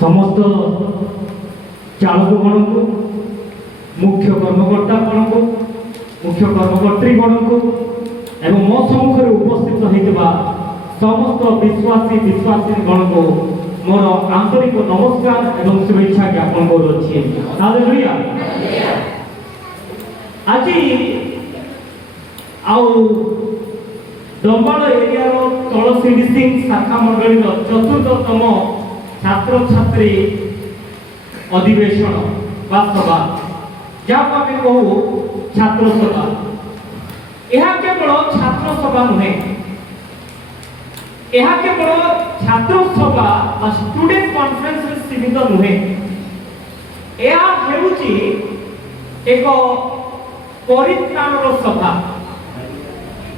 समस्त चालकगण को मुख्य कर्मकर्ता गण को मुख्य कर्मकर्त्री गण को एवं मो सम्मुखें उपस्थित होता समस्त विश्वासी विश्वासी गण को मोर आंतरिक नमस्कार एवं शुभेच्छा ज्ञापन करुच्छे। हालेलुया। आज डंबाल एरिया तुलसी सिंह शाखा मंडली चतुर्थतम छात्र छात्री अधिवेशन बा सभा जहाँ आम कहू छात्र सभा। यह केवल छात्र सभा नुहे, यह केवल छात्र सभा स्टूडेंट कॉन्फ्रेंस सीमित नुहे, यह हेउची एक परित्राण सभा,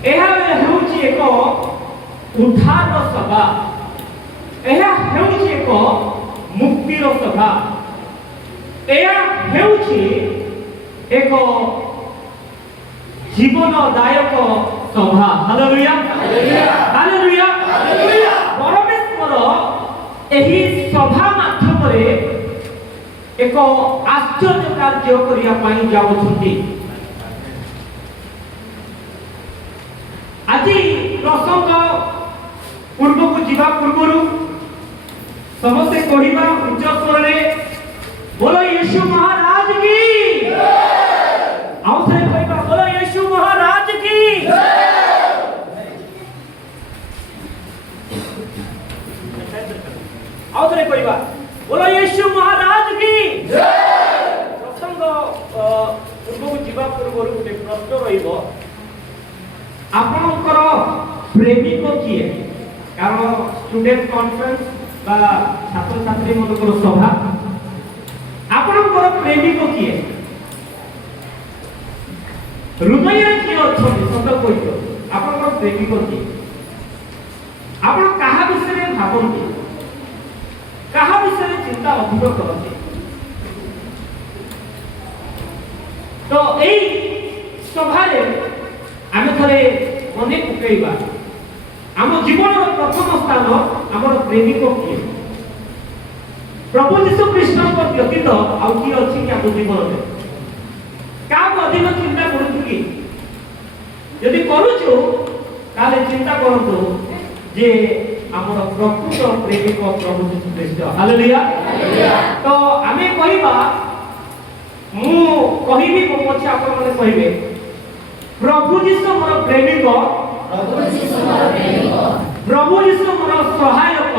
यह हेउची एक उद्धार सभा, यह हेउची एक मुक्तिर सभा, यह हेउची एक जीवनदायक सभा। Hallelujah hallelujah hallelujah. परमेश्वर एही सभा माध्यम रे एक आश्चर्य कार्य करिया पाई जाउछथि। आज प्रसंग पूर्व को जीवा पूर्व समस्ते कहिबा उच्च स्वर रे बोलो यीशु महाराज की। आउ थे कहिबा बोलो यीशु महाराज की। आउ थे कहिबा बोलो यीशु महाराज की। प्रसंग पूर्व को जीवा पूर्व गोटे प्रश्न रहिबो आपनकर प्रेमिक किए, कारण स्टूडेंट कॉन्फ्रेंस बा छात्र छात्री मनकर सभा आपनकर प्रेमिक किए, हृदय किए अच्छा शब्द कहियो आपनकर प्रेमिक किए, आपण कहा विषय भाबंती, कहा विषय चिंता अधिक करते। तो एई सभारे आमे थरे मने पकेइबा आम जीवन प्रथम स्थान आमर प्रेमिक किए, प्रभु यीशु कृष्ण व्यतीत आउ किए अछि कि आम जीवन में क्या अधिक चिंता करूँ कि यदि करूचु ताले चिंता करतु जे आमर प्रकृत प्रेमिक प्रभु यीशु कृष्ण। हालेलुया। तो आमे कहिबा मु कहिबी मो पछे आपन माने कहिबे प्रभु यीशु मोर प्रेमिक, प्रभु यीशु मोर प्रेमिक, प्रभु यीशु मोर सहायक,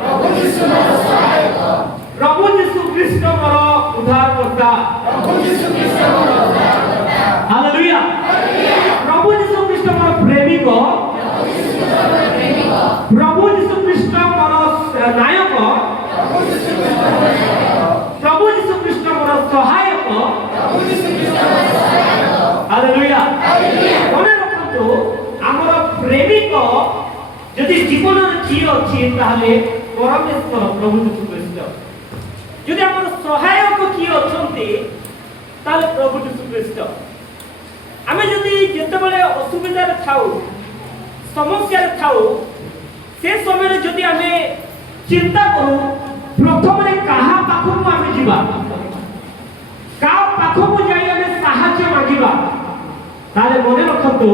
प्रभु यीशु मोर सहायक, प्रभु यीशु कृष्ण मोर उद्धारकर्ता, प्रभु यीशु कृष्ण मोर उद्धारकर्ता। Hallelujah hallelujah. प्रभु यीशु कृष्ण मोर प्रेमिक, प्रभु यीशु मोर प्रेमिक, प्रभु यीशु कृष्ण मोर नायक, प्रभु यीशु कृष्ण मोर नायक, प्रभु यीशु कृष्ण मोर सहायक, प्रभु यीशु कृष्ण मोर सहायक। Hallelujah hallelujah. मने रखतो हमर प्रेमिक यदि जीवन रे किए अछि ताले परमेश्वर प्रभु यीशु कृष्ण, यदि हमर सहायक किए अछंती ताले प्रभु यीशु कृष्ण। आमे यदि जेते बेले असुविधा रे थाउ समस्या रे थाउ से समय रे यदि आमे चिंता करू प्रथम रे कहा पाखु आमे जीवा, का पाखु जाई आमे सहायता मांगिबा, ताले मने रखतु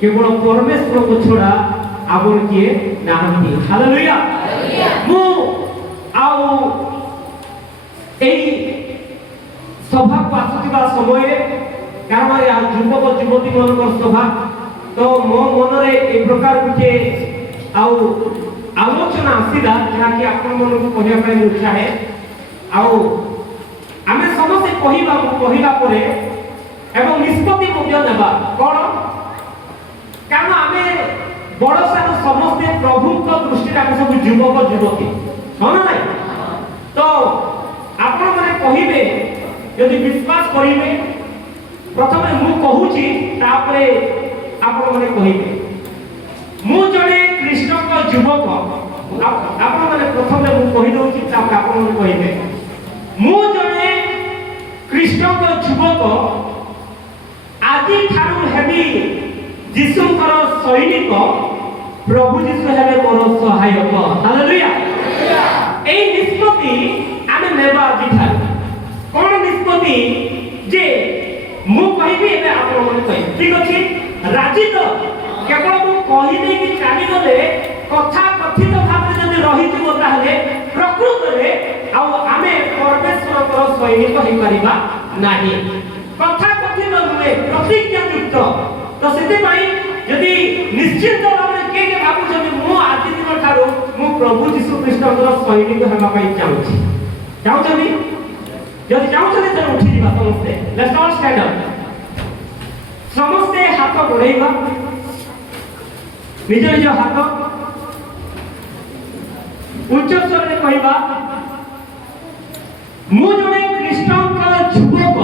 केवल परमेश्वर को छोड़ा आबर किए नाहंती। Hallelujah hallelujah. मु आउ एई सभा को आसुतिबा समय कारण या युवक युवती मनकर सभा तो मो मन रे ए प्रकार गुटे आउ आलोचना आसीला जहा कि आपन मन को कहिया पय इच्छा है। आउ आमे समस्त कहिबा परे एवं निष्पत्ति मध्य नेबा कोन कारण आमे बड़ सार समस्त प्रभु को दृष्टि आमे सब युवक युवती हन नै। तो आपण माने कहिबे यदि विश्वास करिवे प्रथमे मु कहूची तापरे आपण माने कहिबे मु जणे कृष्ण को युवक आपण माने प्रथमे मु कहि दउची तापरे आपण माने कहिबे मु जणे कृष्ण को युवक आदि ठारू हेबी जीशुंकर सैनिक प्रभु जीशु हेबे मोर सहायक। हालेलुया। এই নিষ্পত্তি कहबी जे मु कहबी एबे आपण मन कहि ठीक अछि राजी तो केवल मु कहि दे कि चाली गले कथा कथित भाव जदि रही थिबो ताहले प्रकृत रे आ आमे परमेश्वर को सैनिक होई परिबा नाही कथा कथित नुहे प्रतिज्ञा युक्त तो सेते भाई यदि निश्चित भाव के भाबु जदि मु आदि दिन ठारो मु प्रभु यीशु ख्रीष्टଙ୍କର सैनिक हेबा पई चाहूची चाहूचनी जदि चाहूचनी त उठी दिबा समस्ते लेट्स ऑल स्टैंड अप समस्ते हाथ बढ़ाइबा निज निज हाथ उच्च स्वर में कहबा मु जने ख्रीष्टଙ୍କର युवक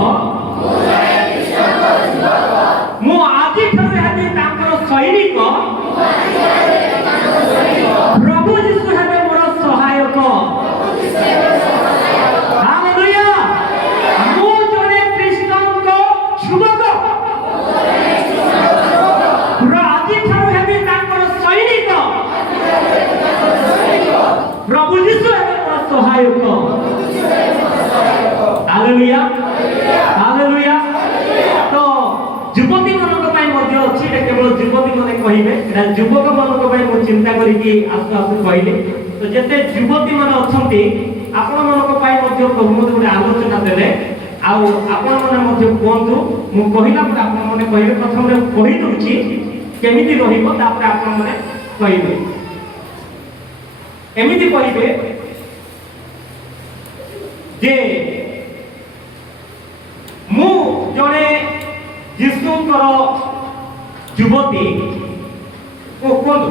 मु आदि ठारे हेबी तांकर सैनिक प्रभु यीशु हेबे मोर सहायक हालेलुया मु जने ख्रीष्टଙ୍କ युवक आदि ठारे हेबी तांकर सैनिक प्रभु यीशु हेबे मोर सहायक हालेलुया हालेलुया तो युवती मनक पई मध्ये अछि एटा केवल युवती माने कहिबे एटा युवक मनक पई मो चिंता करी कि आसु आसु कहले तो जते युवती माने अछंती आपण मनक पई मध्ये प्रभु मते गोटे आलोचना देले आ आपण माने मध्ये कोंतु मु कहिला पर आपण माने कहिबे प्रथम रे कहि दउची केमिति रहिबो तापर आपण माने कहिबे एमिति कहिबे जे मु जने यीशुଙ୍କର युवती को कोन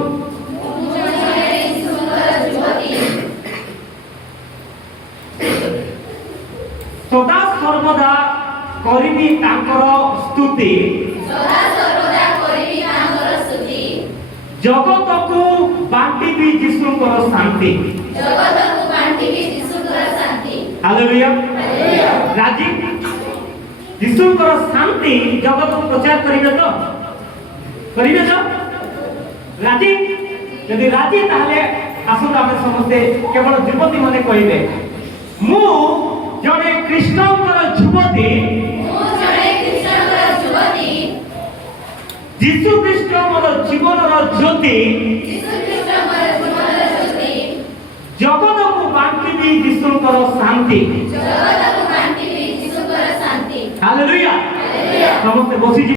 सदा सर्वदा करिबी तांकर स्तुति जगत को बांटीबी यीशुଙ୍କର शांति हालेलुया राजी यीशुଙ୍କର शांति जगत को प्रचार करिवे तो राजी यदि राजी ताहले आसु आमे समस्ते केवल युवती माने कहिबे मु जने कृष्णଙ୍କର युवती यीशु ख्रीष्ट मोर जीवनर ज्योति जगत को बांटीबी यीशुଙ୍କର शांति हालेलुया समस्ते बसी